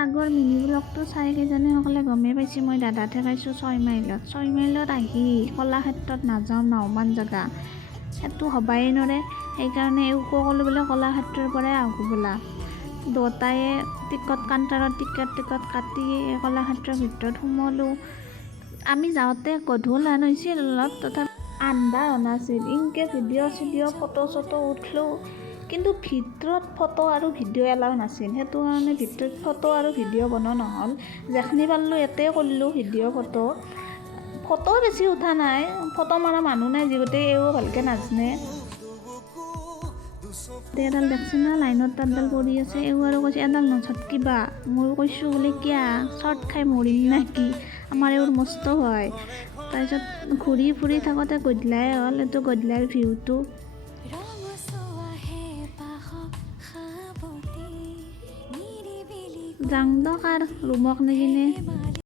আগৰ মিনি ব্লগটো চাই কেইজনীসকলে গমেই পাইছে মই দাদাতে খাইছোঁ 6 মাইলত। 6 মাইলত আহি কলাক্ষেত্ৰত নাযাওঁ নাওমান জেগা সেইটো হ'বাই নৰে। সেইকাৰণে সকলো বোলে কলাক্ষেত্ৰৰ পৰাই আহোঁ বোলা। দুটায়ে টিকট কাউণ্টাৰত টিকট কাটি কলাক্ষেত্ৰৰ ভিতৰত সোমালোঁ। আমি যাওঁতে গধূল হেন হৈছিল অলপ, তথাপি আন্ধাৰ হোৱা নাছিল। ইনকে ভিডিঅ' ফটো চটো উঠলোঁ, কিন্তু ভিতৰত ফটো আৰু ভিডিঅ' এলাও নাছিল। সেইটো কাৰণে ভিতৰত ফটো আৰু ভিডিঅ' বনোৱা নহ'ল। যেখনি পাৰলোঁ এতে কৰিলোঁ ভিডিঅ' ফটো বেছি উঠা নাই, ফটো মাৰা মানুহ নাই যিহেতু এও ভালকৈ নাজানে। এডাল দেখছে না লাইনত তাতডাল পৰি আছে, এও আৰু কৈছে এডাল নচটকিবা। মই কৈছোঁ বোলে কিয়া শ্বৰ্ট খাই মৰিম নেকি, আমাৰ এওঁৰ মস্ত হয়। তাৰপিছত ঘূৰি ফুৰি থাকোঁতে গধূলাই হ'ল। এইটো গধূলাৰ ভিউটো। যাং দক আৰ ৰুমক নিকিনে।